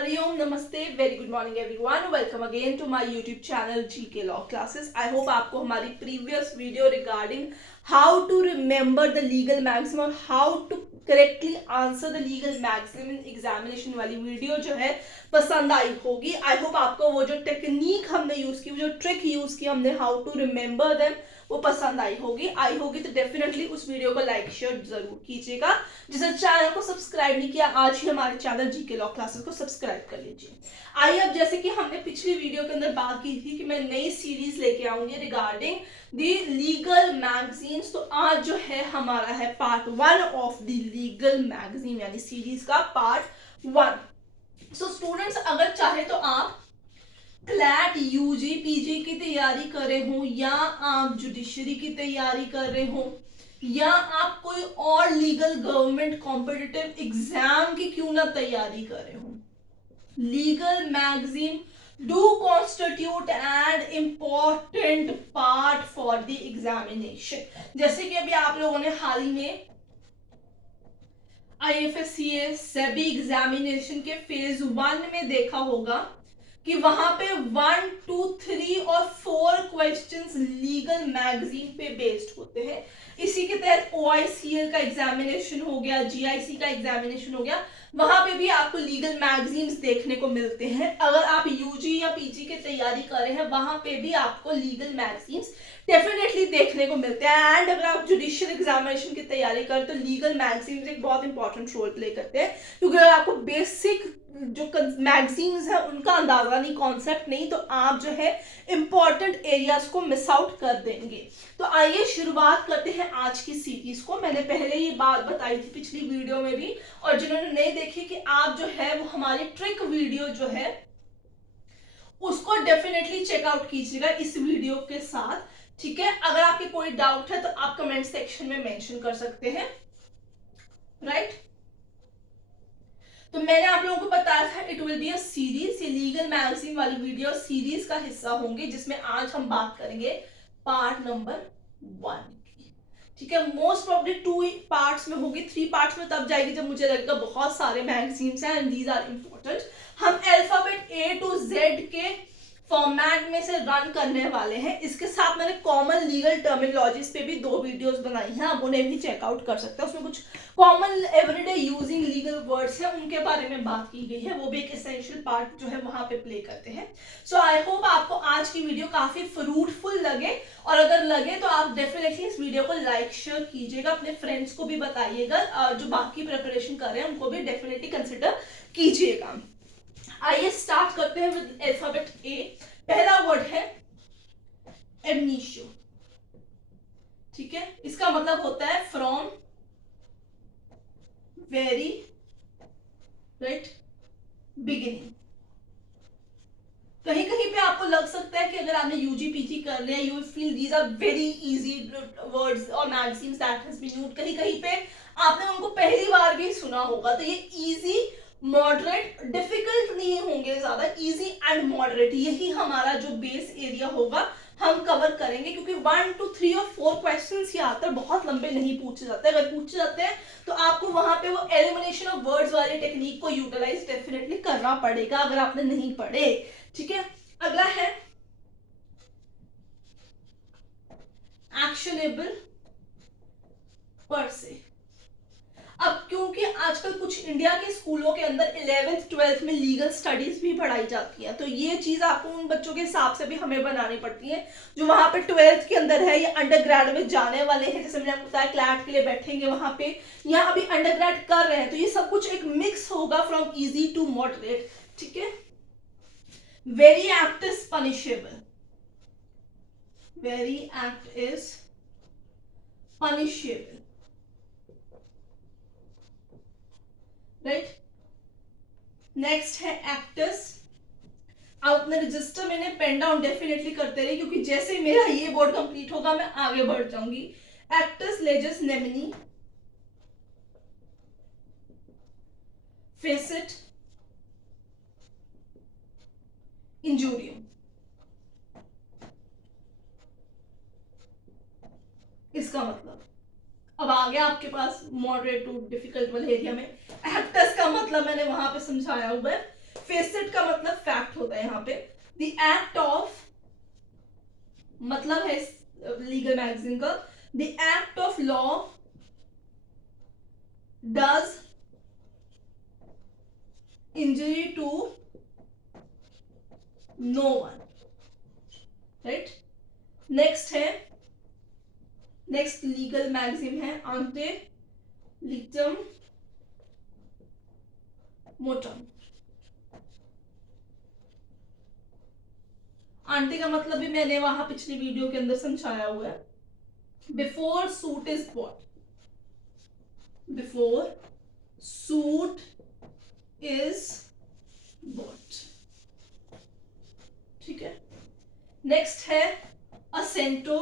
Hariom, Namaste, very good morning everyone. Welcome again to my YouTube channel GK Law Classes. I hope आपको हमारी previous video regarding how to remember the legal maxim और how to correctly answer the legal maxim in examination वाली video जो है पसंद आई होगी. I hope आपको वो जो टेक्निक हमने यूज की, वो जो ट्रिक यूज की हमने how to remember them, वो पसंद आई होगी तो डेफिनेटली उस वीडियो को लाइक शेयर जरूर कीजिएगा. जिसने चैनल को सब्सक्राइब नहीं किया, आज ही हमारे चैनल जीके लॉ क्लासेस को सब्सक्राइब कर लीजिए. आइए, अब जैसे कि हमने पिछली वीडियो के अंदर बात की थी कि मैं नई सीरीज लेके आऊंगी रिगार्डिंग द लीगल मैगजीन्स, तो आज जो है हमारा है part 1 of the legal magazine, यानी सीरीज का पार्ट 1. सो स्टूडेंट्स, अगर चाहे तो आप क्लैट यूजी पीजी की तैयारी कर रहे हो, या आप जुडिशरी की तैयारी कर रहे हो, या आप कोई और लीगल गवर्नमेंट कॉम्पिटिटिव एग्जाम की क्यों ना तैयारी कर रहे हो, legal magazine do constitute an important part for the examination. जैसे कि अभी आप लोगों ने हाल ही में IFSCA सेबी एग्जामिनेशन के फेज 1 में देखा होगा कि वहां पे 1, 2, 3 और 4 क्वेश्चंस लीगल मैगजीन पे बेस्ड होते हैं. इसी के तहत OICL का एग्जामिनेशन हो गया, GIC का एग्जामिनेशन हो गया, वहां पे भी आपको लीगल मैगजीन्स देखने को मिलते हैं. अगर आप यूजी या पीजी की तैयारी कर रहे हैं, वहां पे भी आपको लीगल मैगजीन्स डेफिनेटली देखने को मिलते हैं. एंड अगर आप जुडिशियल एग्जामिनेशन की तैयारी करें तो लीगल मैगजीन्स एक बहुत इंपॉर्टेंट रोल प्ले करते हैं, क्योंकि अगर आपको बेसिक जो मैगजीन्स है उनका अंदाजा नहीं, कॉन्सेप्ट नहीं, तो आप जो है इंपॉर्टेंट एरियाज को मिस आउट कर देंगे. तो आइए शुरुआत करते हैं आज की सीरीज को. मैंने पहले ये बात बताई थी पिछली वीडियो में भी, और जिन्होंने नहीं देखी कि आप जो है वो हमारी ट्रिक वीडियो जो है उसको डेफिनेटली चेकआउट कीजिएगा इस वीडियो के साथ. ठीक है, अगर आपके कोई डाउट है तो आप कमेंट सेक्शन में मेंशन कर सकते हैं. राइट, तो मैंने आप लोगों को बताया था it will be a series. ये लीगल मैगजीन वाली वीडियो सीरीज का हिस्सा होंगे, जिसमें आज हम बात करेंगे पार्ट नंबर 1 की. ठीक है, मोस्ट प्रॉब्ली 2 पार्ट्स में होगी, 3 पार्ट्स में तब जाएगी जब मुझे लगेगा बहुत सारे मैगजीन्स हैं एंड दीज आर इंपॉर्टेंट. हम अल्फाबेट A to Z के फॉर्मेट में से रन करने वाले हैं. इसके साथ मैंने कॉमन लीगल टर्मिनोलॉजीज पे भी 2 वीडियोस बनाई हैं, आप उन्हें भी चेकआउट कर सकते हैं. उसमें कुछ common everyday using legal words हैं, उनके बारे में बात की गई है, वो भी एक एसेंशियल पार्ट जो है वहां पे प्ले करते हैं. सो आई होप आपको आज की वीडियो काफी फ्रूटफुल लगे, और अगर लगे तो आप डेफिनेटली इस वीडियो को लाइक शेयर कीजिएगा, अपने फ्रेंड्स को भी बताइएगा, और जो बाकी प्रिपरेशन कर रहे हैं उनको भी डेफिनेटली कंसिडर कीजिएगा. आइए स्टार्ट करते हैं विद अल्फाबेट A. पहला वर्ड है एमनीशियो. ठीक है, इसका मतलब होता है फ्रॉम, वेरी, राइट, बिगिनिंग. कहीं कहीं पे आपको लग सकता है कि अगर आपने यूजी पीजी कर लिया, you will feel these are very easy words और magazines that has been used. कहीं कहीं पे आपने उनको पहली बार भी सुना होगा. तो ये इजी, मॉडरेट, डिफिकल्ट नहीं होंगे, ज्यादा इजी एंड मॉडरेट, यही हमारा जो बेस एरिया होगा हम कवर करेंगे. क्योंकि 1, 2, 3 और 4 क्वेश्चंस यहाँ पर बहुत लंबे नहीं पूछे जाते. अगर पूछे जाते हैं तो आपको वहां पे वो एलिमिनेशन ऑफ वर्ड्स वाली टेक्निक को यूटिलाइज डेफिनेटली करना पड़ेगा अगर आपने नहीं पढ़े. ठीक है, अगला है एक्शनेबल पर से. अब क्योंकि आजकल कुछ इंडिया के स्कूलों के अंदर 11th 12th में लीगल स्टडीज भी पढ़ाई जाती है, तो ये चीज आपको उन बच्चों के हिसाब से भी हमें बनानी पड़ती है जो वहां पे 12th के अंदर है या अंडर ग्रेड में जाने वाले हैं. जैसे मैंने आपको बताया क्लैट के लिए बैठेंगे वहां पे, या अभी अंडर ग्रेड कर रहे हैं, तो ये सब कुछ एक मिक्स होगा फ्रॉम इजी टू मॉडरेट. ठीक है, very act is punishable. Very act is punishable. Right, next है एक्टस. आप अपने रजिस्टर में पेन डाउन डेफिनेटली करते रहिए, क्योंकि जैसे मेरा ये बोर्ड कंप्लीट होगा मैं आगे बढ़ जाऊंगी. एक्टस लेजस नेमिनी, फेसिट, इंजूरियम. इसका मतलब अब आ गया आपके पास मॉडरेट टू डिफिकल्ट वाले एरिया में. एक्टस का मतलब मैंने वहां पे समझाया हुआ है. फेसिट का मतलब फैक्ट होता है यहाँ पे. द एक्ट ऑफ मतलब है लीगल मैगजीन का, the act of law does injury to no one. Right. Next है, नेक्स्ट लीगल मैगजीन है आंटे लिटम मोटम. आंटे का मतलब भी मैंने वहां पिछली वीडियो के अंदर समझाया हुआ है. Before suit is bought, before suit is bought. ठीक है. नेक्स्ट है असेंटो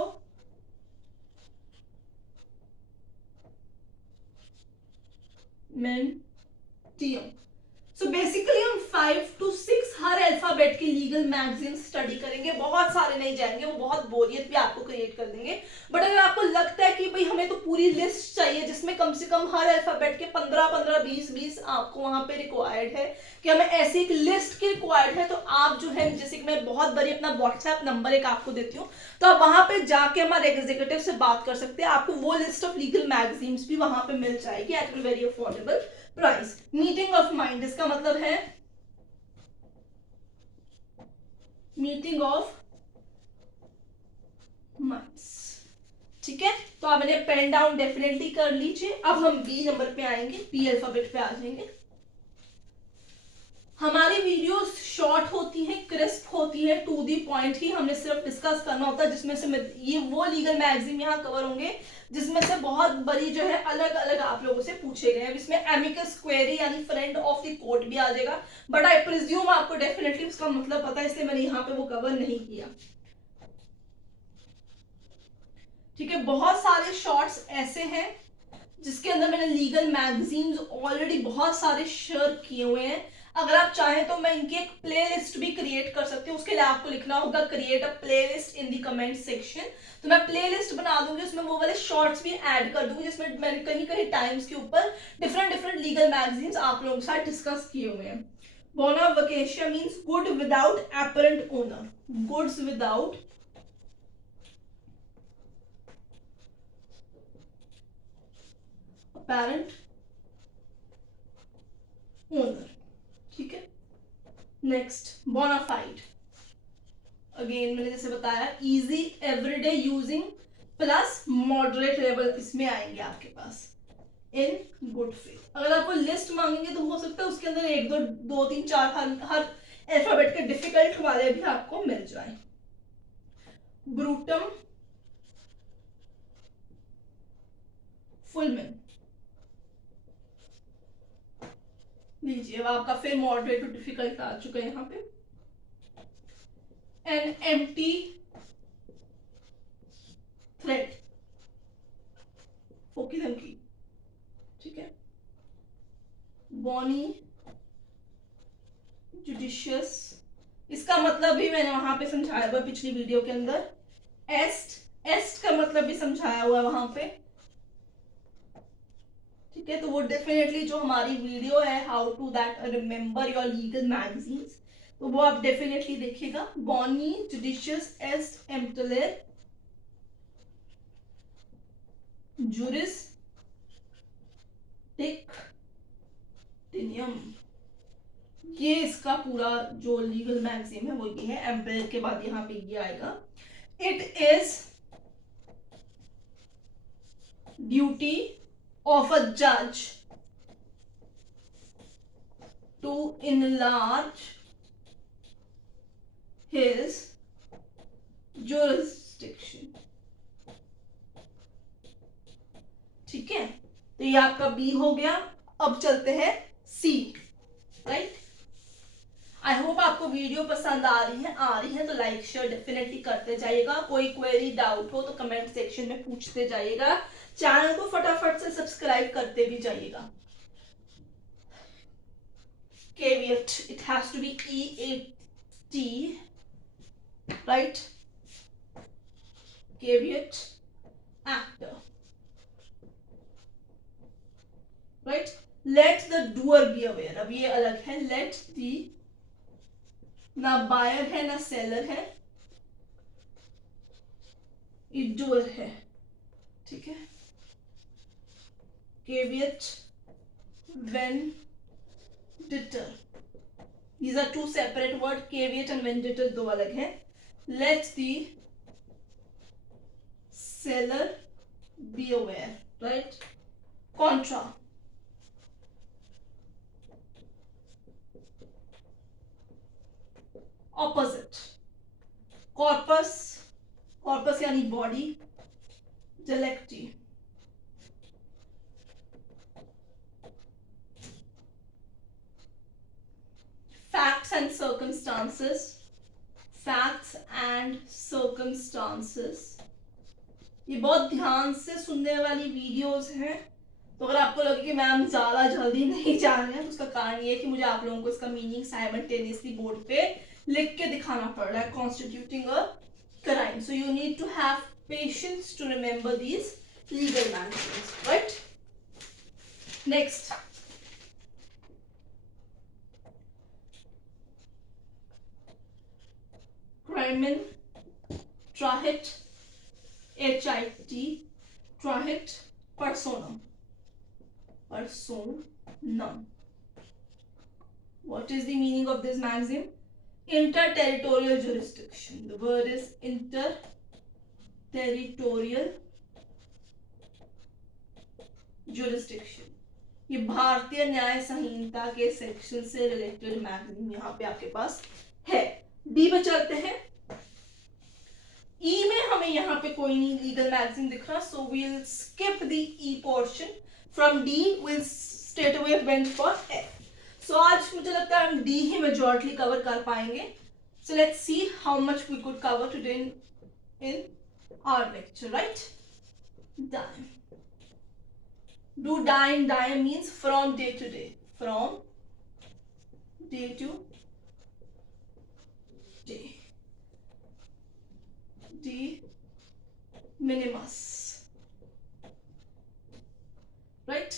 मेंटियम. सो बेसिकली हम 5 to 6 हर अल्फाबेट की लीगल मैगजीन स्टडी करेंगे. बहुत सारे नहीं जाएंगे, वो बहुत बोरियत भी आपको क्रिएट कर देंगे. बट अगर आपको लगता है कि भाई हमें तो पूरी लिस्ट चाहिए जिसमें कम से कम हर अल्फाबेट के 15 20 आपको वहां पे रिक्वायर्ड है, कि हमें ऐसी एक लिस्ट की रिक्वायर्ड है, तो आप जो है, जैसे कि मैं बहुत बड़ी अपना व्हाट्सएप नंबर एक आपको देती हूँ, तो आप वहां पे जाके हमारे एग्जीक्यूटिव से बात कर सकते हैं. आपको वो लिस्ट ऑफ लीगल मैगजीन्स भी वहां पे मिल जाएगी at very affordable price. Meeting of mind, इसका मतलब है मीटिंग ऑफ माइंड्स. ठीक है. तो आप इन्हें पेन डाउन डेफिनेटली कर लीजिए. अब हम बी नंबर पे आएंगे, बी अल्फाबेट पे आ जाएंगे. हमारी वीडियोस शॉर्ट होती हैं, क्रिस्प होती है, टू दी पॉइंट ही हमने सिर्फ डिस्कस करना होता है, जिसमें से ये वो लीगल मैगजीन यहाँ कवर होंगे जिसमें से बहुत बड़ी जो है अलग अलग आप लोगों से पूछे गए हैं. इसमें एमिकस क्वेरी यानी फ्रेंड ऑफ द कोर्ट भी आ जाएगा, बट आई प्रिज्यूम आपको डेफिनेटली उसका मतलब पता है, इसलिए मैंने यहाँ पे वो कवर नहीं किया. ठीक है. बहुत सारे शॉर्ट्स ऐसे हैं जिसके अंदर मैंने लीगल मैगजीन्स ऑलरेडी बहुत सारे शेयर किए हुए हैं. अगर आप चाहें तो मैं इनकी एक प्लेलिस्ट भी क्रिएट कर सकती हूँ. उसके लिए आपको लिखना होगा create a playlist in the comment section. तो मैं प्लेलिस्ट बना दूंगी, उसमें वो वाले शॉर्ट्स भी ऐड कर दूंगी जिसमें मैंने कहीं कहीं टाइम्स के ऊपर डिफरेंट लीगल मैगजीन्स आप लोगों के साथ डिस्कस किए हुए हैं. बोना vacation means good without apparent owner, goods without apparent owner. ठीक है. नेक्स्ट बोनाफाइड, अगेन मैंने जैसे बताया easy everyday using plus moderate level इसमें आएंगे आपके पास. इन गुड फेथ, अगर आपको लिस्ट मांगेंगे तो हो सकता है उसके अंदर 1 2 3 4 हर अल्फाबेट के डिफिकल्ट वाले भी आपको मिल जाए. ब्रूटम फुलमैन लीजिए. अब आपका फिर मॉडरेट टू डिफिकल्ट आ चुका है यहाँ पे. एन एम्प्टी थ्रेड, ओके धमकी. ठीक है. बॉनी जुडिशियस, इसका मतलब भी मैंने वहां पे समझाया हुआ पिछली वीडियो के अंदर. एस्ट, एस्ट का मतलब भी समझाया हुआ वहां पे. ठीक है. तो वो डेफिनेटली जो हमारी वीडियो है how to that remember your legal magazines, तो वो आप डेफिनेटली देखिएगा. बॉनी जुडिशियस एस्ट एम्पलेर जुरिस टिनियम, ये इसका पूरा जो लीगल मैगजीन है वो ये है. एम्पलेर के बाद यहाँ पे ये आएगा. It is duty of a judge to enlarge his jurisdiction. ठीक है. तो ये आपका बी हो गया. अब चलते हैं सी. राइट. आई होप आपको वीडियो पसंद आ रही है तो लाइक शेयर डेफिनेटली करते जाइएगा. कोई क्वेरी डाउट हो तो कमेंट सेक्शन में पूछते जाइएगा. चैनल को फटाफट से सब्सक्राइब करते भी जाइएगा. caveat, it has to be EAT, right? caveat actor, right? let the doer be aware, अब ये अलग है. let the ना बायर है ना सेलर है, ये डूअर है, ठीक है। केवियट, वेंडिटर, these are two separate word, caveat and vendetta दो अलग है। Let the seller be aware, right? Contra, opposite, corpus, corpus यानी body, delecti, facts and circumstances, facts and circumstances, ये बहुत ध्यान से सुनने वाली वीडियोस हैं। तो अगर आपको लगे कि मैम ज़्यादा जल्दी नहीं जा रहे हैं तो उसका कारण ये है कि मुझे आप लोगों को इसका मीनिंग साइमल्टेनियसली बोर्ड पे लिख के दिखाना पड़ रहा है, constituting a crime. So you need to have patience to remember these legal magazines, right. Next, क्राइमिन, ट्राहिट, HIT, ट्राहिट, पर्सोनम, personam. What is the meaning of this maxim? Interterritorial jurisdiction. The word is interterritorial jurisdiction. ये भारतीय न्याय संहिता के section से related magazine यहाँ पे आपके पास है। डी पे चलते हैं। ई में हमें यहाँ पे कोई नहीं लीगल मैगजीन दिख रहा, so we'll skip the E portion. From D we'll straight away went for F. So आज मुझे लगता है हम D ही majority cover कर पाएंगे. So let's see how much we could cover today in our lecture, right? Dime. Do dime. Dime means from day to day. From day to day. De minimis. Right?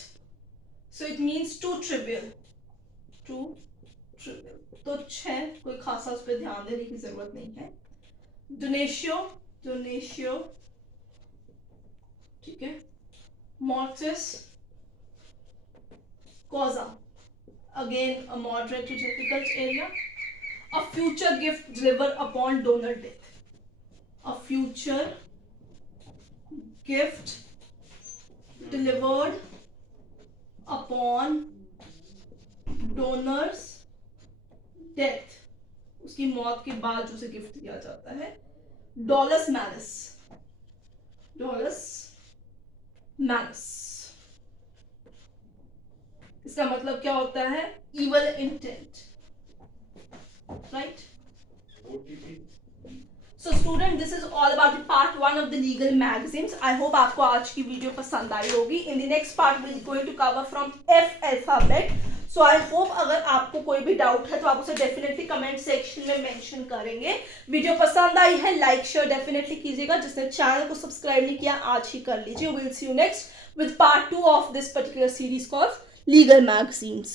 So it means too trivial. Too trivial. तुच्छ है, कोई खासा उस पर ध्यान देने की जरूरत नहीं है। Donatio, donatio, ठीक है। Mortis causa, again a moderate to difficult area. A future gift delivered upon donor death. A future gift delivered upon donor's death, उसकी मौत के बाद जो उसे गिफ्ट दिया जाता है। डॉलस मैलिस, डॉलस मैलिस, इसका मतलब क्या होता है? evil intent, right? So student, this is all about the part 1 of the legal maxims. I hope आपको आज की वीडियो पसंद आई होगी. In the next part we are going to cover from F alphabet. So I hope अगर आपको कोई भी doubt है तो आप उसे डेफिनेटली कमेंट सेक्शन में मेंशन करेंगे. वीडियो पसंद आई है लाइक शेयर डेफिनेटली कीजिएगा. जिसने चैनल को सब्सक्राइब नहीं किया आज ही कर लीजिए. We'll see you next with part 2 of this particular series called legal magazines.